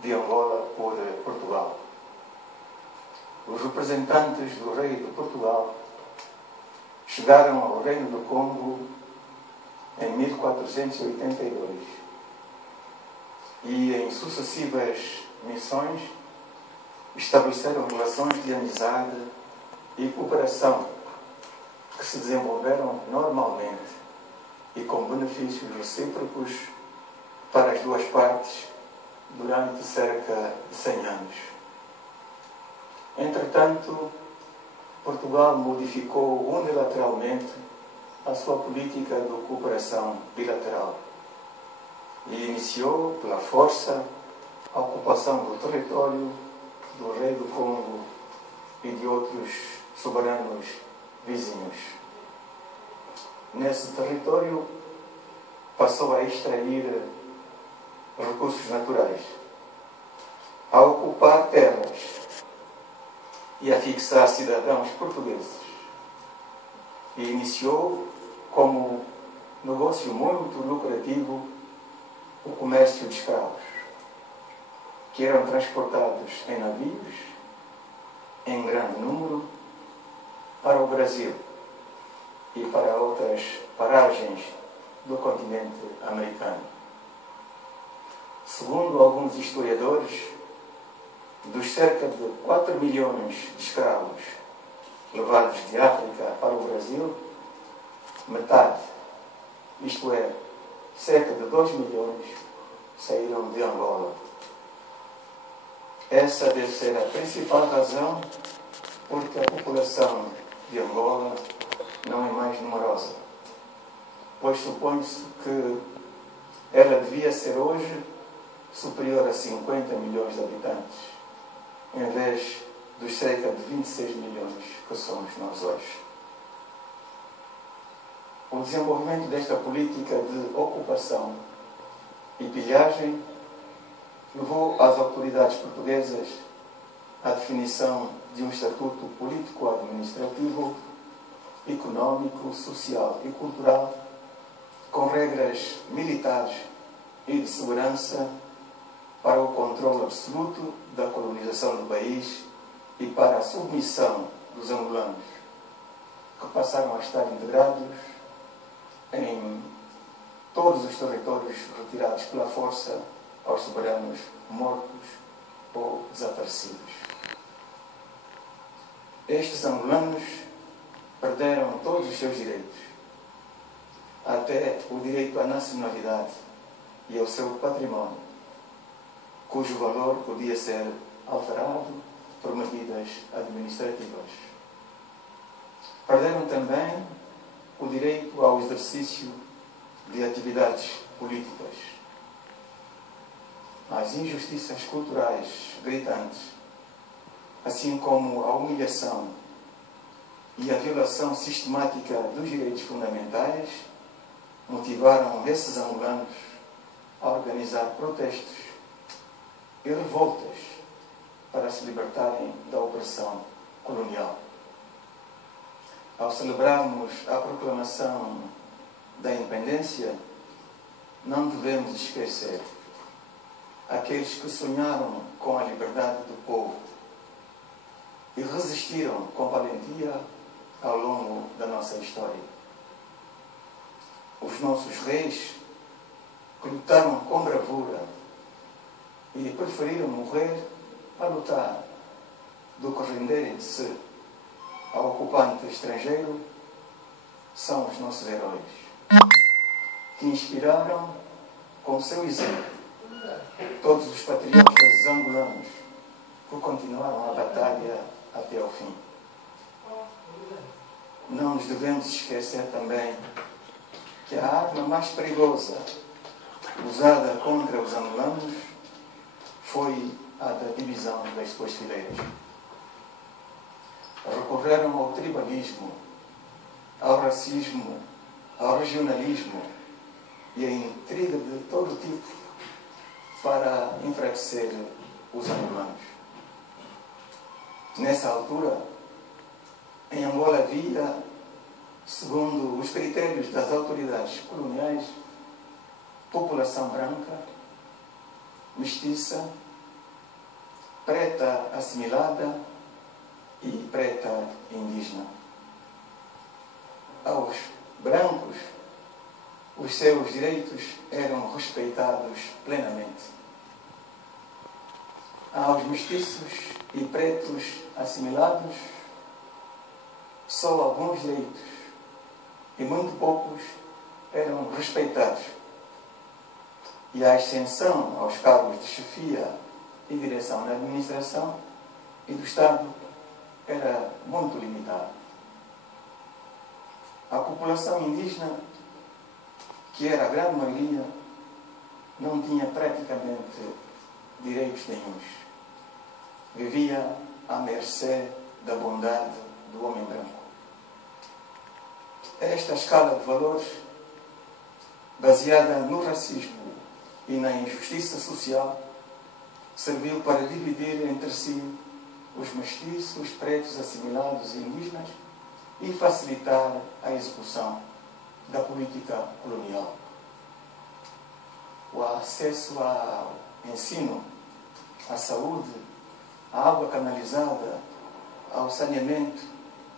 de Angola por Portugal. Os representantes do rei de Portugal chegaram ao Reino do Congo em 1482 e, em sucessivas missões, estabeleceram relações de amizade e cooperação que se desenvolveram normalmente e com benefícios recíprocos para as duas partes durante cerca de 100 anos. Entretanto, Portugal modificou unilateralmente a sua política de cooperação bilateral e iniciou, pela força, a ocupação do território do Rei do Congo e de outros soberanos vizinhos. Nesse território, passou a extrair recursos naturais, a ocupar terras e a fixar cidadãos portugueses. E iniciou, como negócio muito lucrativo, o comércio de escravos, que eram transportados em navios, em grande número, para o Brasil e para outras paragens do continente americano. Segundo alguns historiadores, dos cerca de 4 milhões de escravos levados de África para o Brasil, metade, isto é, cerca de 2 milhões, saíram de Angola. Essa deve ser a principal razão porque a população de Angola não é mais numerosa, pois supõe-se que ela devia ser hoje superior a 50 milhões de habitantes, em vez dos cerca de 26 milhões que somos nós hoje. O desenvolvimento desta política de ocupação e pilhagem levou as autoridades portuguesas à definição de um estatuto político-administrativo, económico, social e cultural, com regras militares e de segurança para o controle absoluto da colonização do país e para a submissão dos angolanos, que passaram a estar integrados em todos os territórios retirados pela força aos soberanos mortos ou desaparecidos. Estes angolanos perderam todos os seus direitos, até o direito à nacionalidade e ao seu património, cujo valor podia ser alterado por medidas administrativas. Perderam também o direito ao exercício de atividades políticas. As injustiças culturais gritantes, assim como a humilhação e a violação sistemática dos direitos fundamentais, motivaram esses angolanos a organizar protestos e revoltas para se libertarem da opressão colonial. Ao celebrarmos a proclamação da independência, não devemos esquecer aqueles que sonharam com a liberdade do povo e resistiram com valentia ao longo da nossa história. Os nossos reis que lutaram com bravura e preferiram morrer a lutar do que renderem-se ao ocupante estrangeiro são os nossos heróis, que inspiraram com seu exemplo todos os patriotas angolanos que continuaram a batalha até ao fim. Não nos devemos esquecer também que a arma mais perigosa usada contra os angolanos foi a da divisão das suas fileiras. Recorreram ao tribalismo, ao racismo, ao regionalismo e à intriga de todo tipo para enfraquecer os angolanos. Nessa altura, em Angola havia, segundo os critérios das autoridades coloniais, população branca, mestiça preta assimilada e preta indígena. Aos brancos, os seus direitos eram respeitados plenamente. Aos mestiços e pretos assimilados, só alguns direitos e muito poucos eram respeitados. E a ascensão aos cargos de chefia e direção na administração e do Estado era muito limitada. A população indígena, que era a grande maioria, não tinha praticamente direitos nenhuns. Vivia à mercê da bondade do homem branco. Esta escala de valores, baseada no racismo e na injustiça social, serviu para dividir entre si os mestiços, pretos, assimilados e indígenas e facilitar a execução da política colonial. O acesso ao ensino, à saúde, à água canalizada, ao saneamento,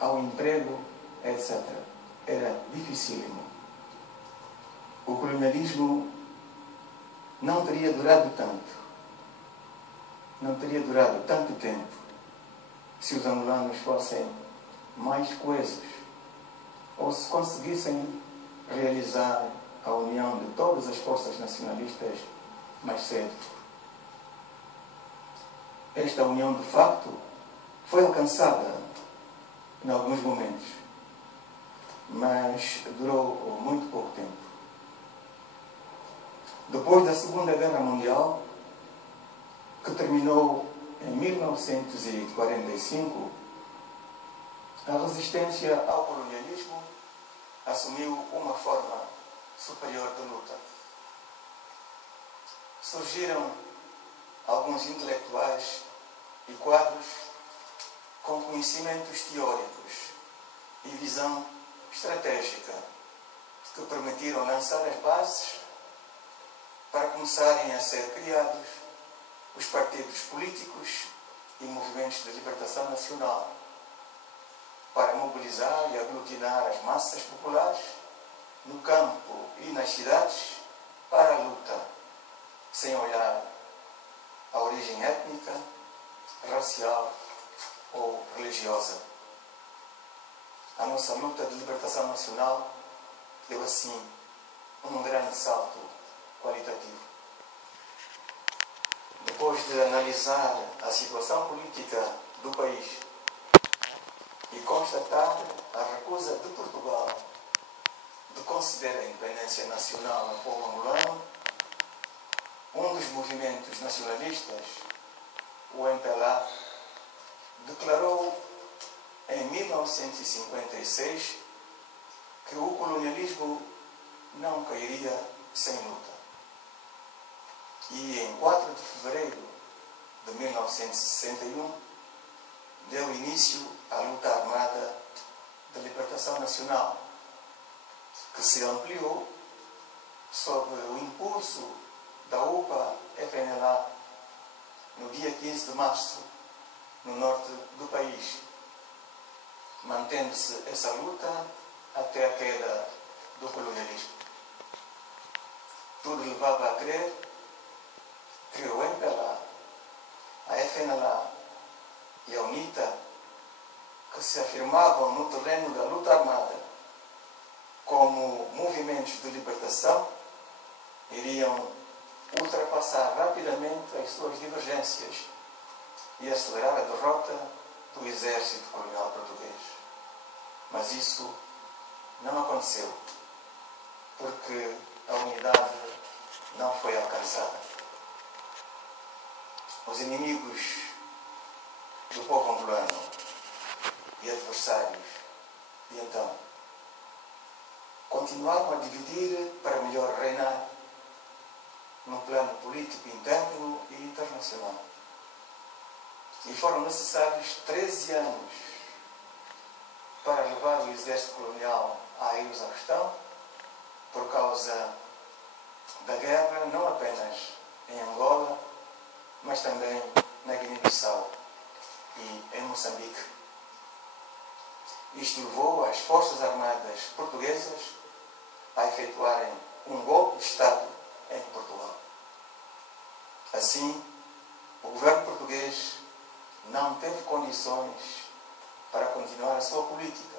ao emprego, etc., era dificílimo. O colonialismo não teria durado tanto tempo, se os angolanos fossem mais coesos ou se conseguissem realizar a união de todas as forças nacionalistas mais cedo. Esta união, de facto, foi alcançada em alguns momentos, mas durou muito pouco tempo. Depois da Segunda Guerra Mundial, que terminou em 1945, a resistência ao colonialismo assumiu uma forma superior de luta. Surgiram alguns intelectuais e quadros com conhecimentos teóricos e visão estratégica que permitiram lançar as bases para começarem a ser criados os partidos políticos e movimentos de libertação nacional, para mobilizar e aglutinar as massas populares no campo e nas cidades para a luta, sem olhar a origem étnica, racial ou religiosa. A nossa luta de libertação nacional deu assim um grande salto qualitativo. Depois de analisar a situação política do país e constatar a recusa de Portugal de conceder a independência nacional ao povo angolano, um dos movimentos nacionalistas, o MPLA, declarou em 1956 que o colonialismo não cairia sem luta. E em 4 de fevereiro de 1961 deu início à luta armada de libertação nacional, que se ampliou sob o impulso da UPA-FNLA no dia 15 de março, no norte do país, mantendo-se essa luta até a queda do colonialismo. Tudo levava a crer que o MPLA, a FNLA e a UNITA, que se afirmavam no terreno da luta armada como movimentos de libertação, iriam ultrapassar rapidamente as suas divergências e acelerar a derrota do exército colonial português. Mas isso não aconteceu, porque a unidade não foi alcançada. Os inimigos do povo angolano e adversários de então continuaram a dividir para melhor reinar no plano político interno e internacional. E foram necessários 13 anos para levar o exército colonial à exaustão por causa da guerra, não apenas em Angola, mas também na Guiné-Bissau e em Moçambique. Isto levou as Forças Armadas Portuguesas a efetuarem um golpe de Estado em Portugal. Assim, o governo português não teve condições para continuar a sua política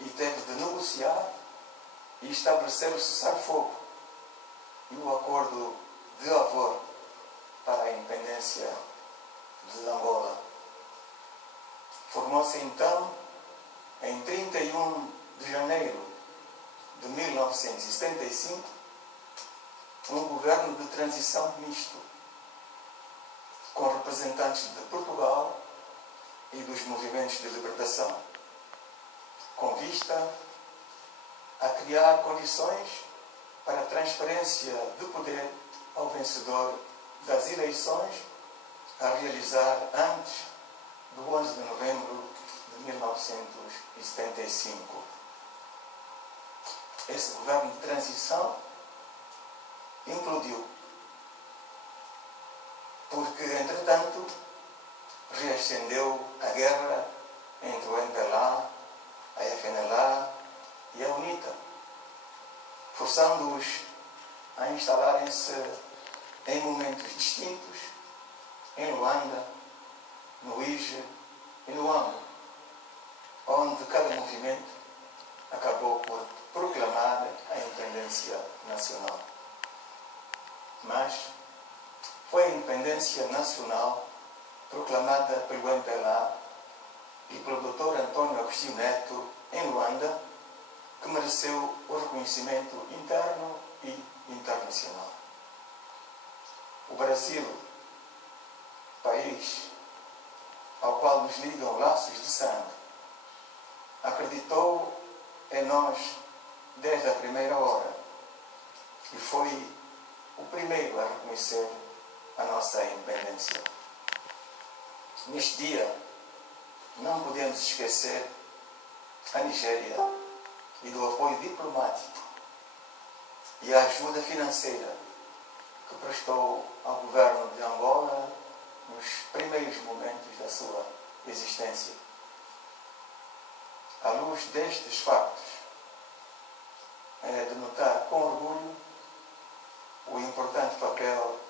e teve de negociar e estabelecer o cessar-fogo e o acordo de Lavoro para a independência de Angola. Formou-se então, em 31 de janeiro de 1975, um governo de transição misto, com representantes de Portugal e dos movimentos de libertação, com vista a criar condições para a transferência de poder ao vencedor das eleições a realizar antes do 11 de novembro de 1975. Esse governo de transição implodiu, porque, entretanto, reascendeu a guerra entre o MPLA, a FNLA e a UNITA, forçando-os a instalarem-se em momentos distintos em Luanda, no Ige e no Ambo, onde cada movimento acabou por proclamar a independência nacional. Mas foi a independência nacional proclamada pelo MPLA e pelo Dr. Antônio Agostinho Neto em Luanda que mereceu o reconhecimento interno e internacional. O Brasil, país ao qual nos ligam laços de sangue, acreditou em nós desde a primeira hora e foi o primeiro a reconhecer a nossa independência. Neste dia, não podemos esquecer a Nigéria e do apoio diplomático e a ajuda financeira que prestou ao governo de Angola nos primeiros momentos da sua existência. À luz destes factos, é de notar com orgulho o importante papel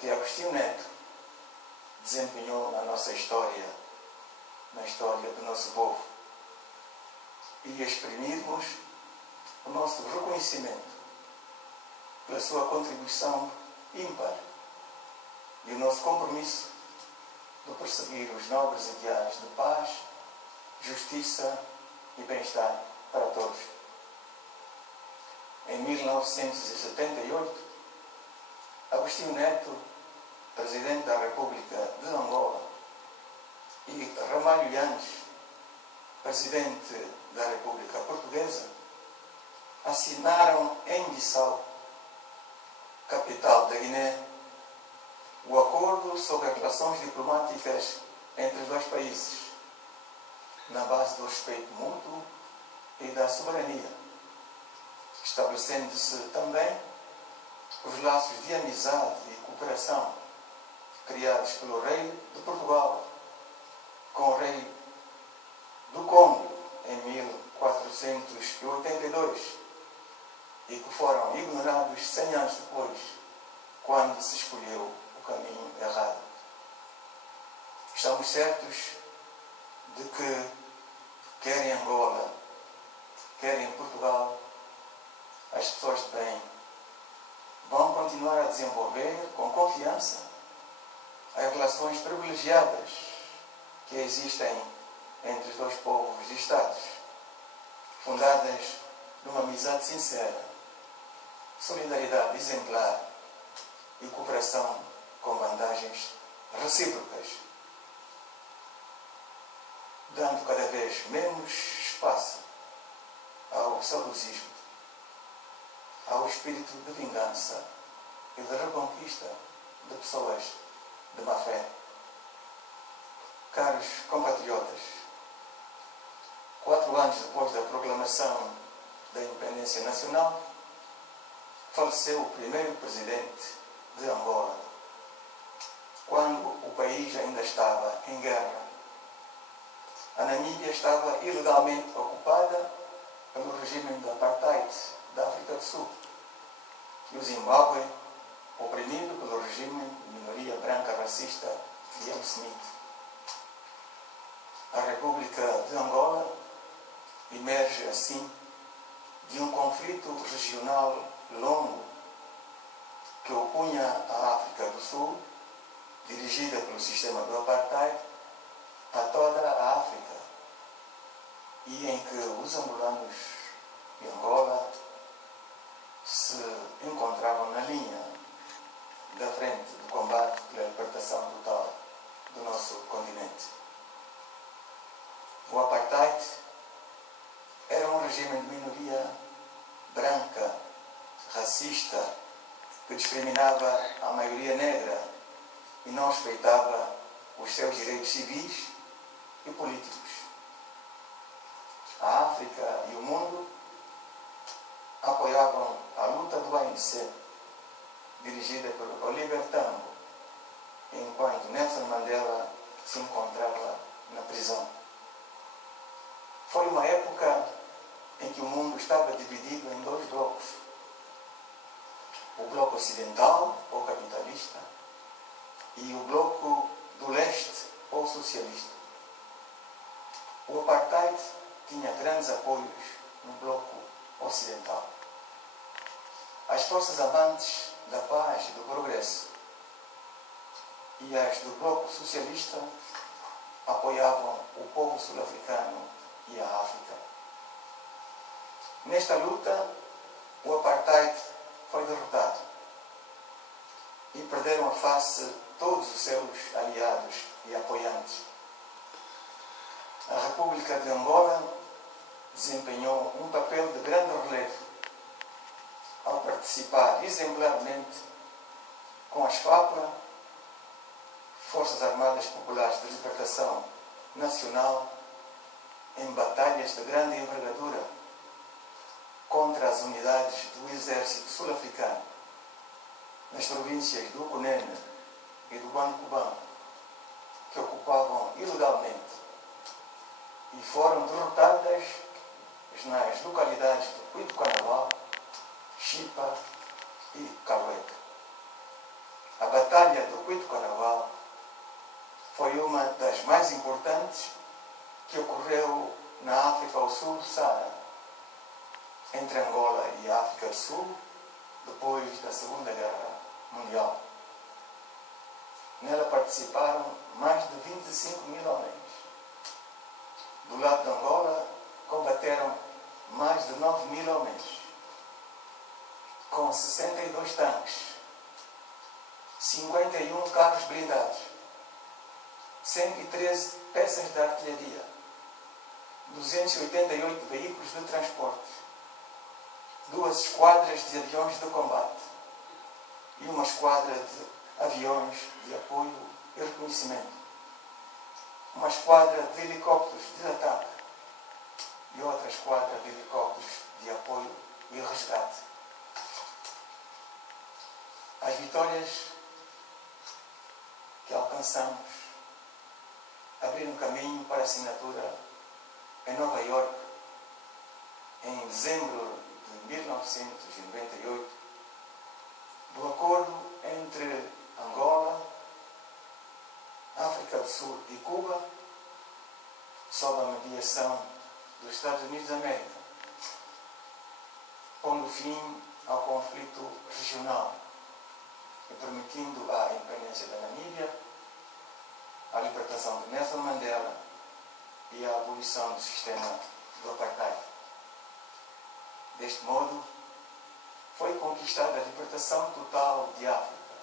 que Agostinho Neto desempenhou na nossa história, na história do nosso povo, e exprimirmos o nosso reconhecimento pela sua contribuição ímpar e o nosso compromisso de perseguir os nobres ideais de paz, justiça e bem-estar para todos. Em 1978, Agostinho Neto, Presidente da República de Angola, e Ramalho Yanes, Presidente da República Portuguesa, assinaram em Bissau, capital da Guiné, o acordo sobre as relações diplomáticas entre os dois países, na base do respeito mútuo e da soberania, estabelecendo-se também os laços de amizade e cooperação criados pelo rei de Portugal com o rei do Congo em 1482 e que foram ignorados 100 anos depois, quando se escolheu o caminho errado. Estamos certos de que, quer em Angola, quer em Portugal, as pessoas de bem vão continuar a desenvolver com confiança as relações privilegiadas que existem entre os dois povos e Estados, fundadas numa amizade sincera, solidariedade exemplar e cooperação com vantagens recíprocas, dando cada vez menos espaço ao saudosismo, ao espírito de vingança e de reconquista de pessoas de má fé. Caros compatriotas, 4 anos depois da proclamação da independência nacional, faleceu o primeiro presidente de Angola, quando país ainda estava em guerra. A Namíbia estava ilegalmente ocupada pelo regime do Apartheid da África do Sul. E o Zimbábue, oprimido pelo regime de minoria branca racista de Ian Smith. A República de Angola emerge, assim, de um conflito regional longo que opunha a África do Sul, dirigida pelo sistema do Apartheid, a toda a África, e em que os angolanos de Angola se encontravam na linha da frente do combate pela libertação total do nosso continente. O Apartheid era um regime de minoria branca, racista, que discriminava a maioria negra e não respeitava os seus direitos civis e políticos. A África e o mundo apoiavam a luta do ANC, dirigida por Oliver Tambo, enquanto Nelson Mandela se encontrava na prisão. Foi uma época em que o mundo estava dividido em dois blocos. O bloco ocidental, ou capitalista, e o bloco do leste, ou socialista. O Apartheid tinha grandes apoios no bloco ocidental. As forças amantes da paz e do progresso e as do bloco socialista apoiavam o povo sul-africano e a África. Nesta luta, o Apartheid foi derrotado e perderam a face todos os seus aliados e apoiantes. A República de Angola desempenhou um papel de grande relevo ao participar exemplarmente com as FAPLA, Forças Armadas Populares de Libertação Nacional, em batalhas de grande envergadura contra as unidades do exército sul-africano nas províncias do Cunene e do Guancubã, que ocupavam ilegalmente e foram derrotadas nas localidades do Cuito-Canaval, Chipa e Calueca. A Batalha do Cuito-Canaval foi uma das mais importantes que ocorreu na África ao sul do Saara, entre Angola e a África do Sul, depois da Segunda Guerra Mundial. Nela participaram mais de 25 mil homens. Do lado de Angola, combateram mais de 9 mil homens, com 62 tanques, 51 carros blindados, 113 peças de artilharia, 288 veículos de transporte, 2 esquadras de aviões de combate e uma esquadra de aviões de apoio e reconhecimento, uma esquadra de helicópteros de ataque e outra esquadra de helicópteros de apoio e resgate. As vitórias que alcançamos abriram caminho para a assinatura em Nova Iorque, em dezembro de 1998, do acordo entre Angola, África do Sul e Cuba, sob a mediação dos Estados Unidos da América, pondo fim ao conflito regional e permitindo a independência da Namíbia, a libertação de Nelson Mandela e a abolição do sistema do Apartheid. Deste modo, foi conquistada a libertação total de África,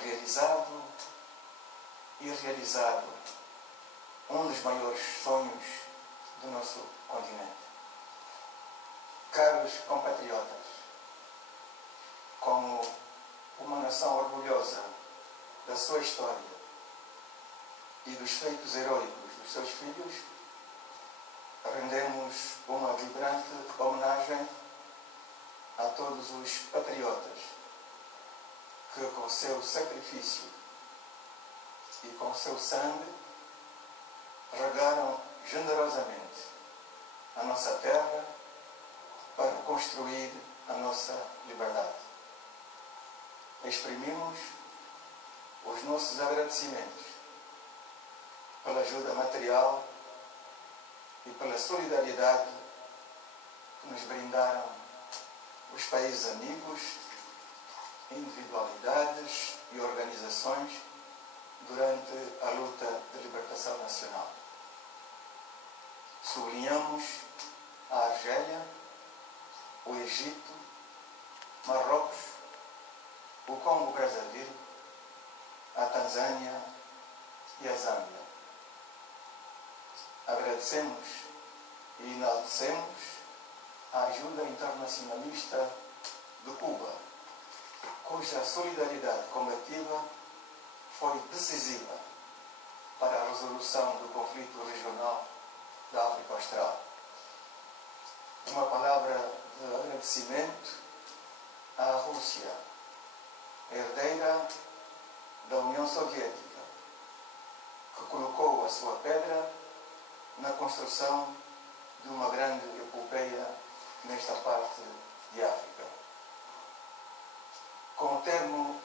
realizado e realizado um dos maiores sonhos do nosso continente. Caros compatriotas, como uma nação orgulhosa da sua história e dos feitos heróicos dos seus filhos, rendemos uma vibrante homenagem a todos os patriotas que, com seu sacrifício e com seu sangue regaram generosamente a nossa terra para construir a nossa liberdade. Exprimimos os nossos agradecimentos pela ajuda material e pela solidariedade que nos brindaram os países amigos, individualidades e organizações durante a luta de libertação nacional. Sublinhamos a Argélia, o Egito, Marrocos, o Congo-Brazzaville, a Tanzânia e a Zâmbia. Agradecemos e enaltecemos a ajuda internacionalista de Cuba, cuja solidariedade combativa foi decisiva para a resolução do conflito regional da África Austral. Uma palavra de agradecimento à Rússia, herdeira da União Soviética, que colocou a sua pedra na construção de uma grande epopeia nesta parte de África. Com o termo